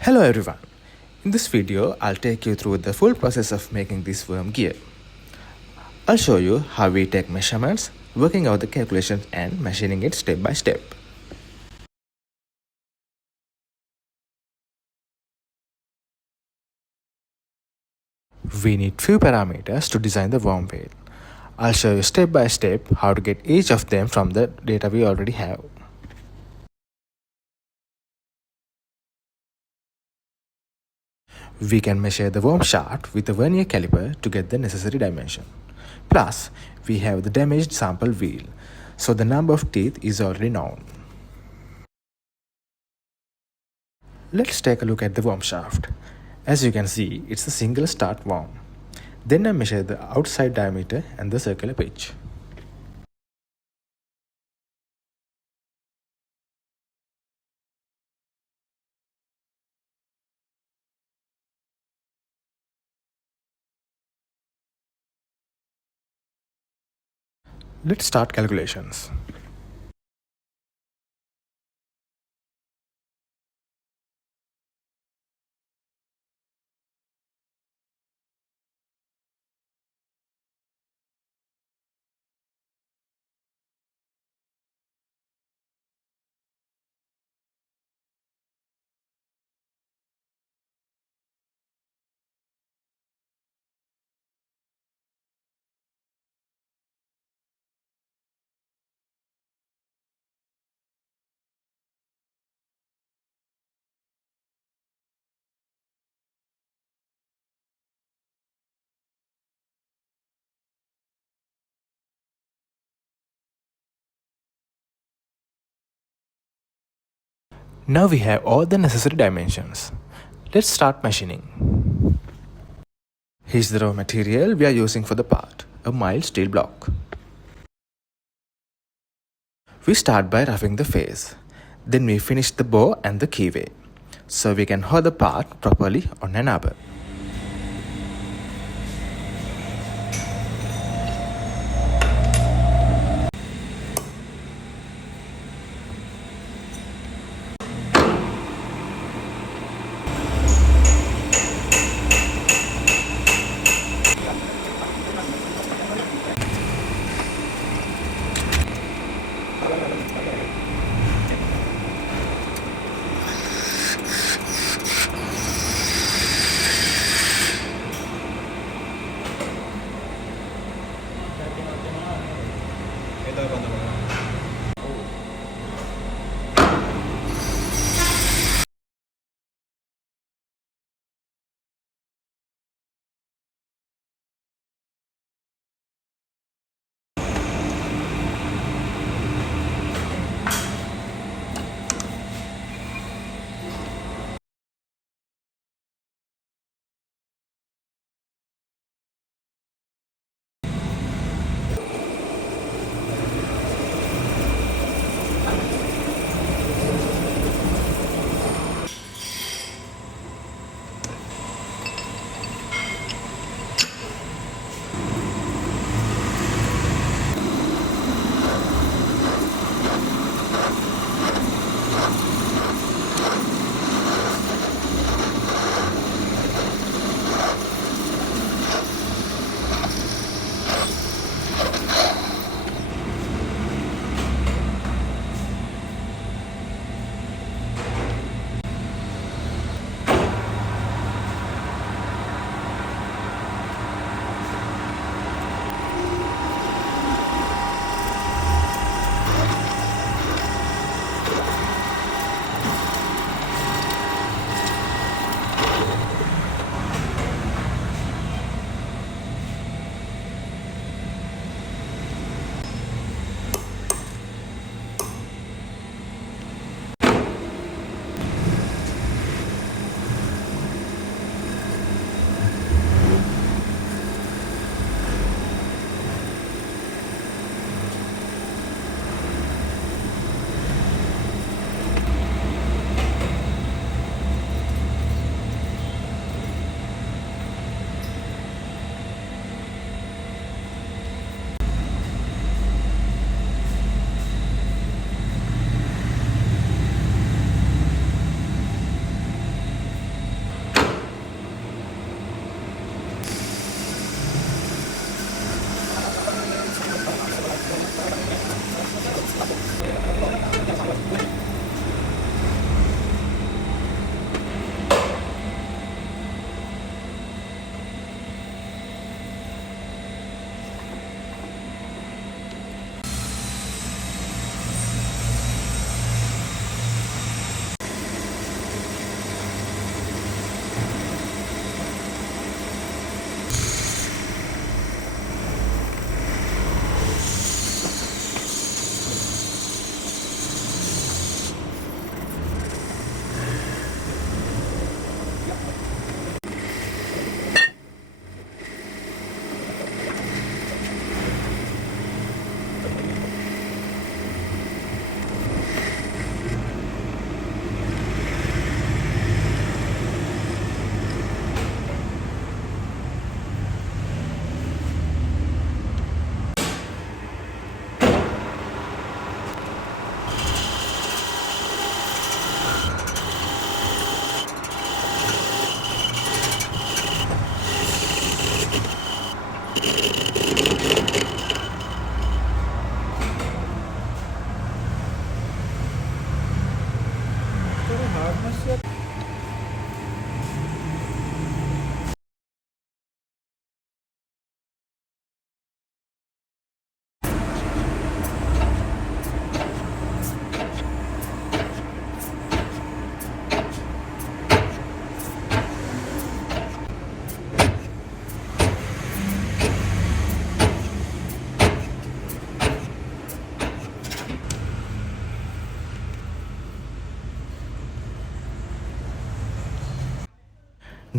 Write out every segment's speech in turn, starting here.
Hello everyone. In this video, I'll take you through the full process of making this worm gear. I'll show you how we take measurements, working out the calculations and machining it step by step. We need few parameters to design the worm wheel. I'll show you step by step how to get each of them from the data we already have. We can measure the worm shaft with a vernier caliper to get the necessary dimension. Plus, we have the damaged sample wheel, so the number of teeth is already known. Let's take a look at the worm shaft. As you can see, it's a single start worm. Then I measure the outside diameter and the circular pitch. Let's start calculations. Now we have all the necessary dimensions. Let's start machining. Here's the raw material we are using for the part, a mild steel block. We start by roughing the face. Then we finish the bow and the keyway, so we can hold the part properly on an arbor.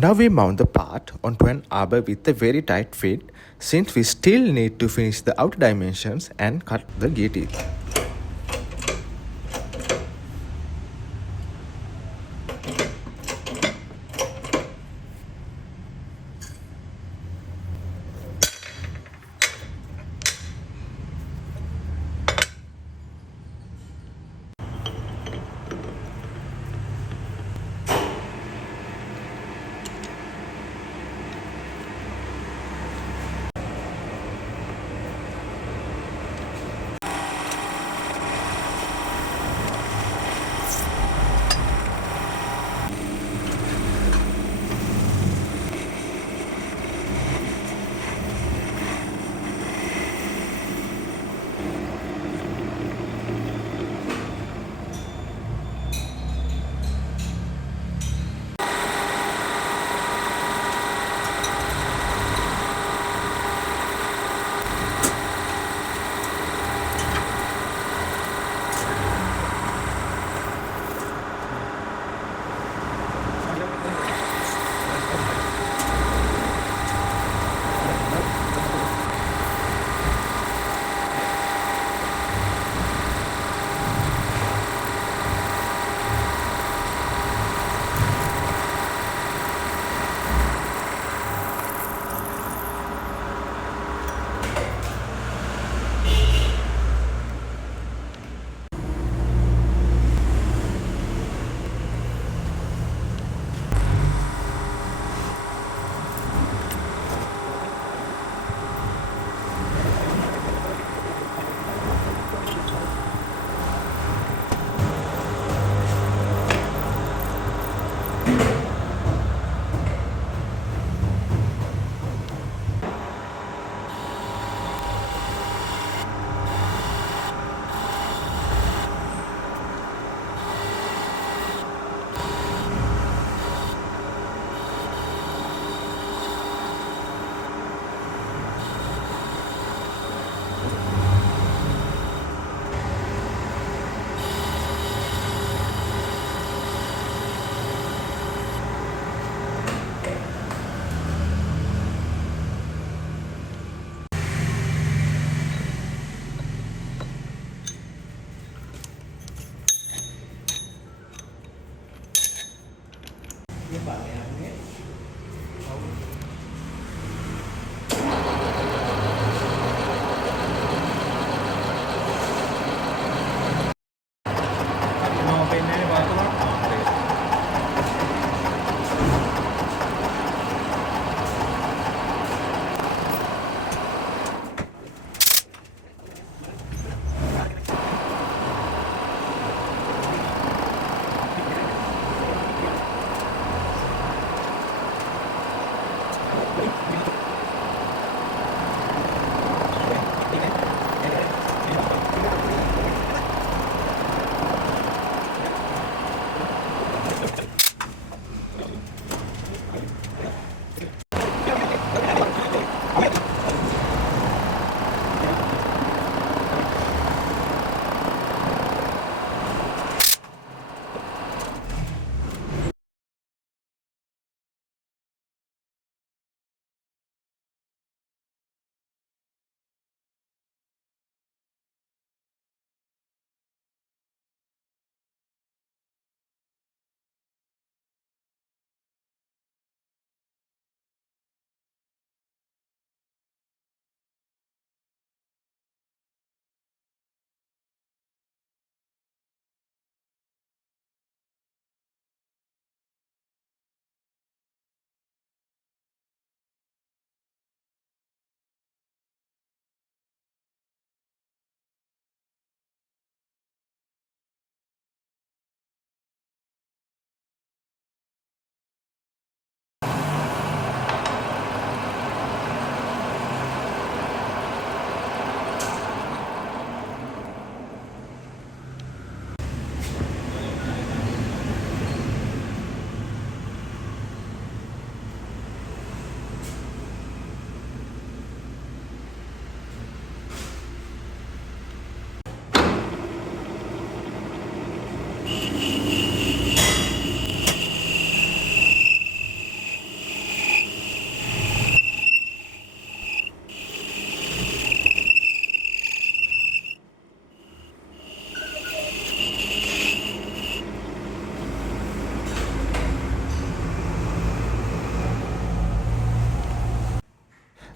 Now we mount the part onto an arbor with a very tight fit, since we still need to finish the outer dimensions and cut the gear teeth.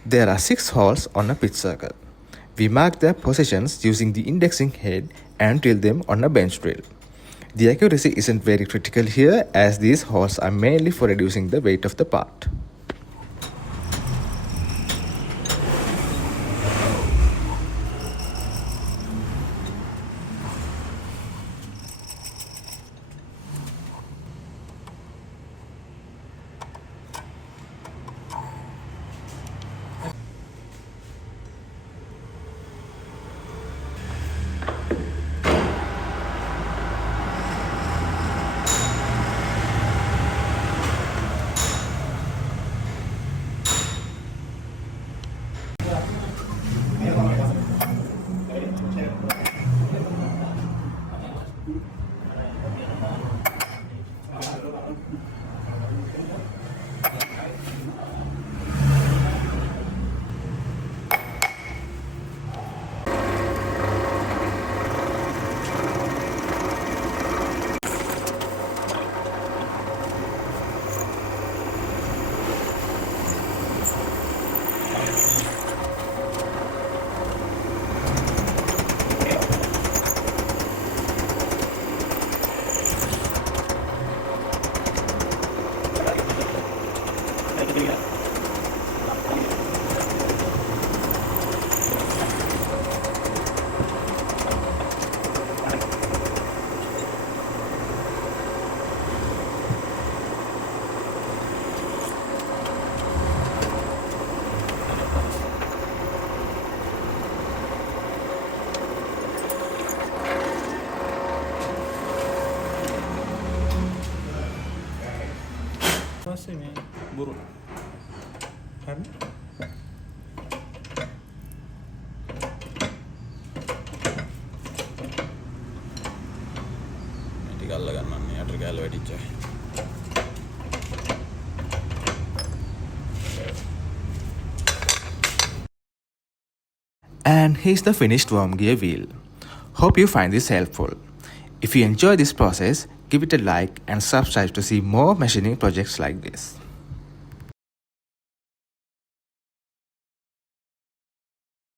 There are 6 holes on a pitch circle. We mark their positions using the indexing head and drill them on a bench drill. The accuracy isn't very critical here, as these holes are mainly for reducing the weight of the part. පස්සේ මේ බුරු හරි ටික අල්ල ගන්න නේ අතර ගාල වැටිච්චා. And here's the finished worm gear wheel. Hope you find this helpful. If you enjoy this process, give it a like and subscribe to see more machining projects like this.